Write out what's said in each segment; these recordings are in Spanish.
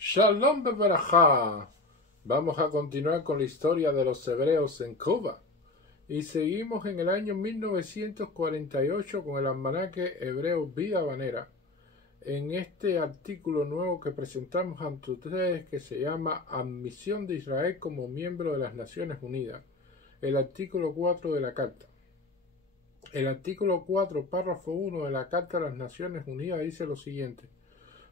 Shalom Bebarajá. Vamos a continuar con la historia de los hebreos en Cuba. Y seguimos en el año 1948 con el almanaque hebreo Vida Habanera. En este artículo nuevo que presentamos ante ustedes que se llama Admisión de Israel como miembro de las Naciones Unidas. El artículo 4 de la Carta. El artículo 4, párrafo 1 de la Carta de las Naciones Unidas dice lo siguiente.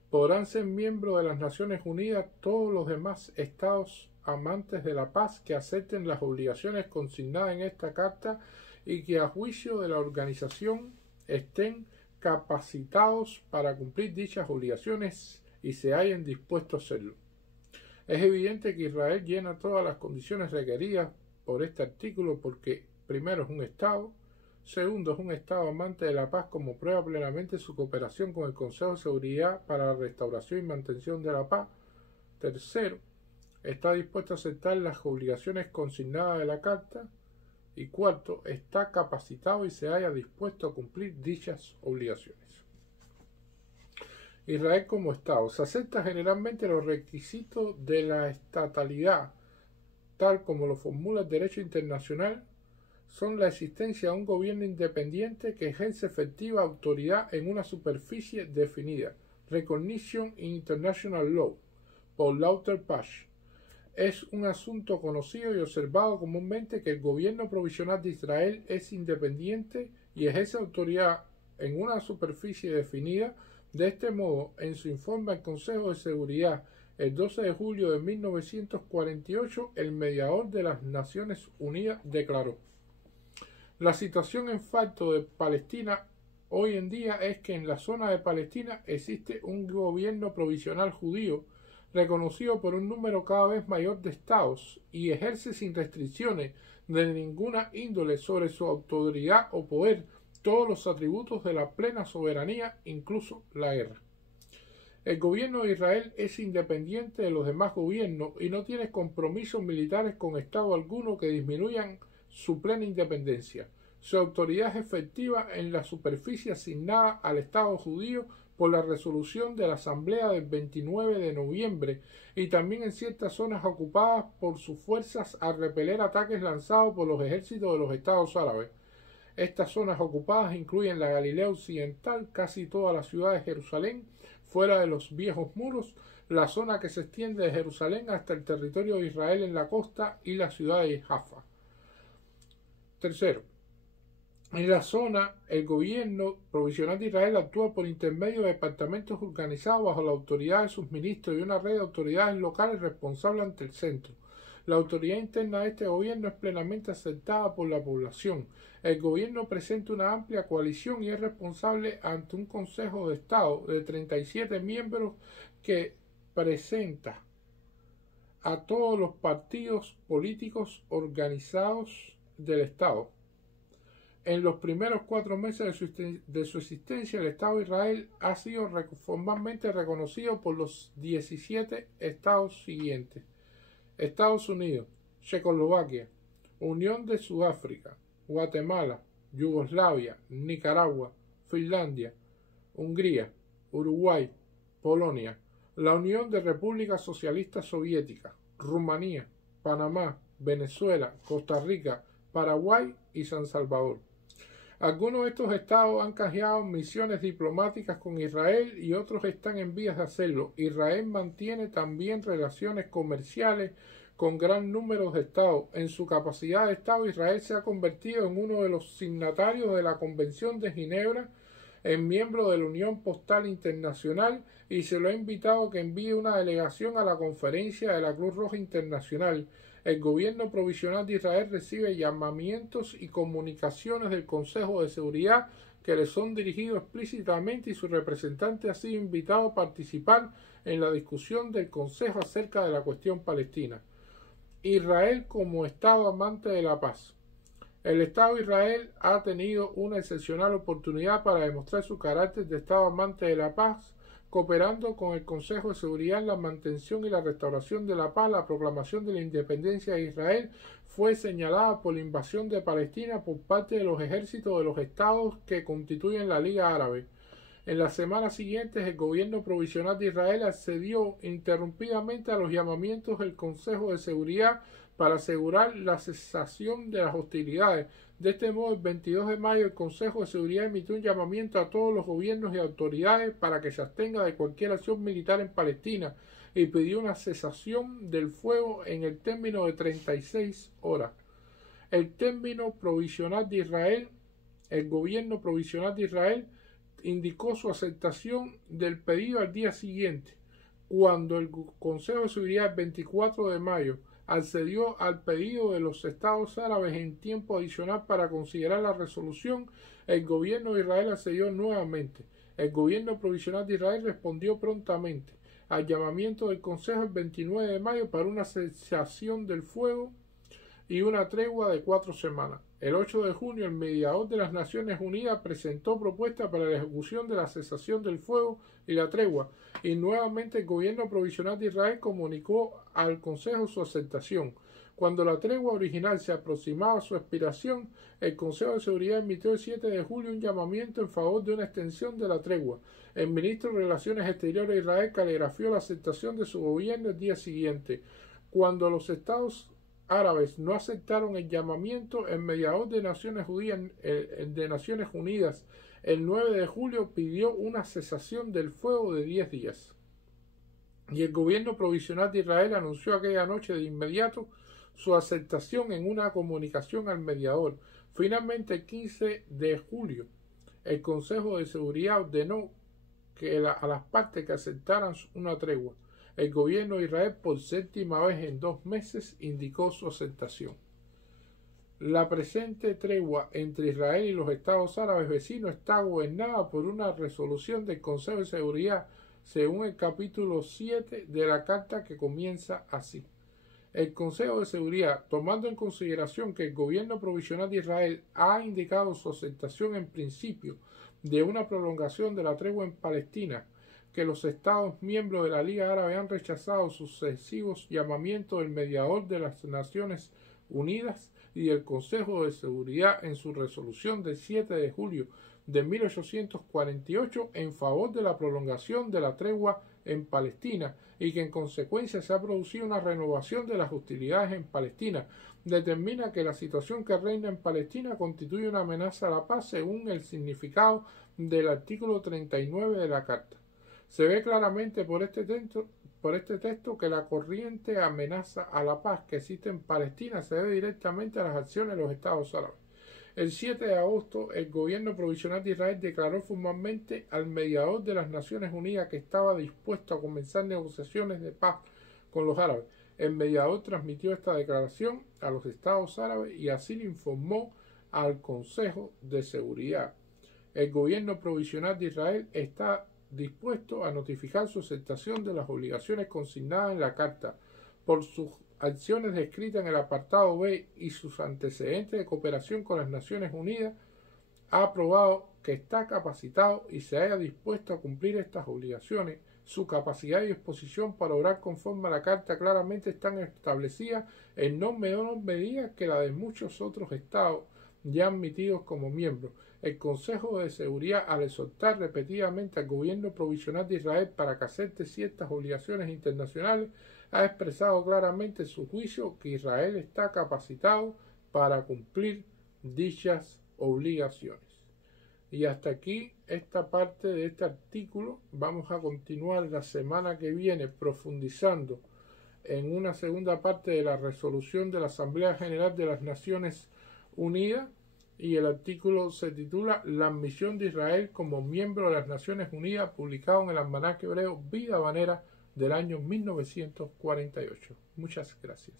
Podrán ser miembros de las Naciones Unidas todos los demás estados amantes de la paz que acepten las obligaciones consignadas en esta carta y que a juicio de la organización estén capacitados para cumplir dichas obligaciones y se hallen dispuestos a hacerlo. Es evidente que Israel llena todas las condiciones requeridas por este artículo porque primero es un estado, segundo, es un Estado amante de la paz como prueba plenamente su cooperación con el Consejo de Seguridad para la restauración y mantención de la paz. Tercero, está dispuesto a aceptar las obligaciones consignadas de la Carta. Y cuarto, está capacitado y se halla dispuesto a cumplir dichas obligaciones. Israel como Estado. Se acepta generalmente los requisitos de la estatalidad, tal como lo formula el derecho internacional, son la existencia de un gobierno independiente que ejerce efectiva autoridad en una superficie definida, Recognition in International Law, por Lauter Pash. Es un asunto conocido y observado comúnmente que el gobierno provisional de Israel es independiente y ejerce autoridad en una superficie definida. De este modo, en su informe al Consejo de Seguridad el 12 de julio de 1948, el mediador de las Naciones Unidas declaró: la situación en facto de Palestina hoy en día es que en la zona de Palestina existe un gobierno provisional judío reconocido por un número cada vez mayor de estados y ejerce sin restricciones de ninguna índole sobre su autoridad o poder todos los atributos de la plena soberanía, incluso la guerra. El gobierno de Israel es independiente de los demás gobiernos y no tiene compromisos militares con estado alguno que disminuyan su plena independencia. Su autoridad es efectiva en la superficie asignada al Estado judío por la resolución de la Asamblea del 29 de noviembre y también en ciertas zonas ocupadas por sus fuerzas al repeler ataques lanzados por los ejércitos de los Estados árabes. Estas zonas ocupadas incluyen la Galilea Occidental, casi toda la ciudad de Jerusalén, fuera de los viejos muros, la zona que se extiende de Jerusalén hasta el territorio de Israel en la costa y la ciudad de Jaffa. Tercero, en la zona, el gobierno provisional de Israel actúa por intermedio de departamentos organizados bajo la autoridad de sus ministros y una red de autoridades locales responsables ante el centro. La autoridad interna de este gobierno es plenamente aceptada por la población. El gobierno presenta una amplia coalición y es responsable ante un Consejo de Estado de 37 miembros que presenta a todos los partidos políticos organizados del Estado. En los primeros 4 meses de su existencia, el Estado de Israel ha sido formalmente reconocido por los 17 estados siguientes: Estados Unidos, Checoslovaquia, Unión de Sudáfrica, Guatemala, Yugoslavia, Nicaragua, Finlandia, Hungría, Uruguay, Polonia, la Unión de Repúblicas Socialistas Soviéticas, Rumanía, Panamá, Venezuela, Costa Rica, Paraguay y San Salvador. Algunos de estos estados han canjeado misiones diplomáticas con Israel y otros están en vías de hacerlo. Israel mantiene también relaciones comerciales con gran número de estados. En su capacidad de estado, Israel se ha convertido en uno de los signatarios de la Convención de Ginebra, en miembro de la Unión Postal Internacional, y se lo ha invitado a que envíe una delegación a la conferencia de la Cruz Roja Internacional. El gobierno provisional de Israel recibe llamamientos y comunicaciones del Consejo de Seguridad que le son dirigidos explícitamente y su representante ha sido invitado a participar en la discusión del Consejo acerca de la cuestión palestina. Israel como Estado amante de la paz. El Estado de Israel ha tenido una excepcional oportunidad para demostrar su carácter de Estado amante de la paz, cooperando con el Consejo de Seguridad en la mantención y la restauración de la paz. La proclamación de la independencia de Israel fue señalada por la invasión de Palestina por parte de los ejércitos de los estados que constituyen la Liga Árabe. En las semanas siguientes, el gobierno provisional de Israel accedió interrumpidamente a los llamamientos del Consejo de Seguridad para asegurar la cesación de las hostilidades. De este modo, el 22 de mayo, el Consejo de Seguridad emitió un llamamiento a todos los gobiernos y autoridades para que se abstengan de cualquier acción militar en Palestina y pidió una cesación del fuego en el término de 36 horas. El gobierno provisional de Israel indicó su aceptación del pedido al día siguiente, cuando el Consejo de Seguridad el 24 de mayo accedió al pedido de los Estados Árabes en tiempo adicional para considerar la resolución. El gobierno de Israel accedió nuevamente. El gobierno provisional de Israel respondió prontamente al llamamiento del Consejo el 29 de mayo para una cesación del fuego y una tregua de 4 semanas. El 8 de junio, el mediador de las Naciones Unidas presentó propuestas para la ejecución de la cesación del fuego y la tregua, y nuevamente el gobierno provisional de Israel comunicó al Consejo su aceptación. Cuando la tregua original se aproximaba a su expiración, el Consejo de Seguridad emitió el 7 de julio un llamamiento en favor de una extensión de la tregua. El ministro de Relaciones Exteriores de Israel caligrafió la aceptación de su gobierno el día siguiente. Cuando los Estados árabes no aceptaron el llamamiento, el mediador de Naciones Unidas el 9 de julio pidió una cesación del fuego de 10 días. Y el gobierno provisional de Israel anunció aquella noche de inmediato su aceptación en una comunicación al mediador. Finalmente, el 15 de julio, el Consejo de Seguridad ordenó a las partes que aceptaran una tregua. El gobierno de Israel, por séptima vez en 2 meses, indicó su aceptación. La presente tregua entre Israel y los Estados Árabes vecinos está gobernada por una resolución del Consejo de Seguridad, según el capítulo 7 de la Carta, que comienza así. El Consejo de Seguridad, tomando en consideración que el gobierno provisional de Israel ha indicado su aceptación en principio de una prolongación de la tregua en Palestina, que los Estados miembros de la Liga Árabe han rechazado sucesivos llamamientos del mediador de las Naciones Unidas y del Consejo de Seguridad en su resolución del 7 de julio de 1848 en favor de la prolongación de la tregua en Palestina, y que en consecuencia se ha producido una renovación de las hostilidades en Palestina, determina que la situación que reina en Palestina constituye una amenaza a la paz según el significado del artículo 39 de la Carta. Se ve claramente por este texto que la corriente amenaza a la paz que existe en Palestina se debe directamente a las acciones de los Estados Árabes. El 7 de agosto, el gobierno provisional de Israel declaró formalmente al mediador de las Naciones Unidas que estaba dispuesto a comenzar negociaciones de paz con los árabes. El mediador transmitió esta declaración a los Estados Árabes y así le informó al Consejo de Seguridad. El gobierno provisional de Israel está dispuesto a notificar su aceptación de las obligaciones consignadas en la Carta por sus acciones descritas en el apartado B y sus antecedentes de cooperación con las Naciones Unidas. Ha aprobado que está capacitado y se haya dispuesto a cumplir estas obligaciones. Su capacidad y disposición para obrar conforme a la Carta claramente están establecidas en no menor medida que la de muchos otros estados ya admitidos como miembros. El Consejo de Seguridad, al exhortar repetidamente al gobierno provisional de Israel para que acepte ciertas obligaciones internacionales, ha expresado claramente su juicio que Israel está capacitado para cumplir dichas obligaciones. Y hasta aquí esta parte de este artículo. Vamos a continuar la semana que viene profundizando en una segunda parte de la resolución de la Asamblea General de las Naciones Unidas, y el artículo se titula La admisión de Israel como miembro de las Naciones Unidas, publicado en el almanaque hebreo Vida Habanera del año 1948. Muchas gracias.